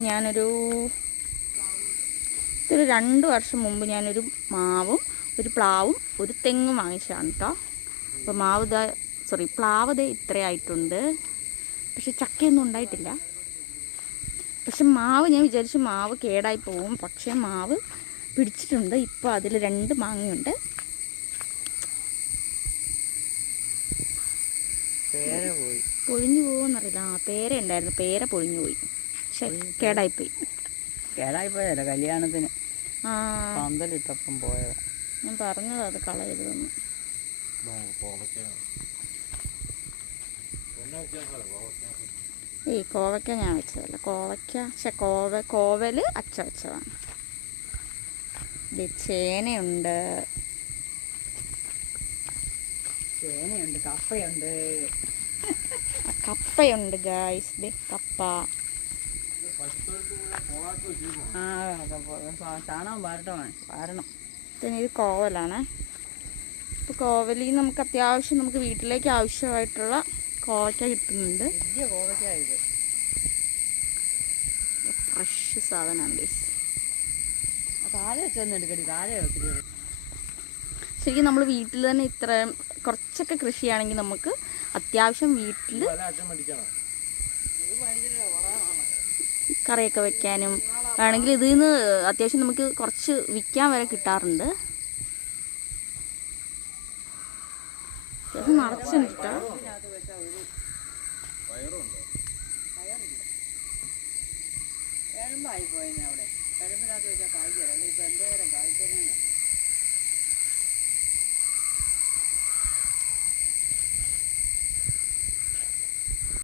ഞാനൊരു ഇതൊരു രണ്ട് വർഷം മുമ്പ് ഞാനൊരു മാവും ഒരു പ്ലാവും ഒരു തെങ്ങും വാങ്ങിച്ചതാണ് കേട്ടോ അപ്പോൾ മാവ് ഇതാ സോറി പ്ലാവ് ദേ ഇത്രയായിട്ടുണ്ട് പക്ഷെ ചക്കയൊന്നും ഉണ്ടായിട്ടില്ല. പക്ഷെ മാവ് ഞാൻ വിചാരിച്ചു മാവ് കേടായി പോവും. പക്ഷേ മാവ് പിടിച്ചിട്ടുണ്ട്. ഇപ്പോൾ അതിൽ രണ്ട് മാങ്ങയുണ്ട്. പൊഴിഞ്ഞു പോകുമെന്നറിയില്ല. ആ പേര ഉണ്ടായിരുന്നു. പേര പൊഴിഞ്ഞു പോയി. കേടായിപ്പോയി. കേടായി പോയതല്ല കല്യാണത്തിന് പന്തലിട്ടപ്പം പോയത്. ഞാൻ പറഞ്ഞത് അത് കളയരുതെന്ന്. ഈ കോവയ്ക്ക ഞാൻ വെച്ചതല്ല. കോവയ്ക്ക പക്ഷെ കോവ കോവൽ അച്ച വെച്ചതാണ്. ചേനയുണ്ട്. ചേനയുണ്ട് കപ്പയുണ്ട്. കപ്പയുണ്ട് ഗായ്സ് ദേ കപ്പ. ആ ചാണകം വാരട്ടോ വാരണം. പിന്നെ ഇത് കോവലാണ്. ഇപ്പോൾ കോവലിൽ നമുക്ക് അത്യാവശ്യം നമുക്ക് വീട്ടിലേക്ക് ആവശ്യമായിട്ടുള്ള കോവയ്ക്ക കിട്ടുന്നുണ്ട്. ഫ്രഷ് സാധനമാണ് താഴെ താഴെ ശരിക്കും നമ്മൾ വീട്ടിൽ തന്നെ ഇത്ര കുറച്ചൊക്കെ കൃഷിയാണെങ്കിൽ നമുക്ക് അത്യാവശ്യം വീട്ടിൽ കറിയൊക്കെ വെക്കാനും. വേണമെങ്കിൽ ഇതിൽ നിന്ന് അത്യാവശ്യം നമുക്ക് കുറച്ച് വിൽക്കാൻ വരെ കിട്ടാറുണ്ട്. അത്യാവശ്യം നിറച്ചുണ്ട് കേട്ടോ എളുമ്പായി പോയെന്നെ അവിടെ. കായ്ക്കലെന്ന്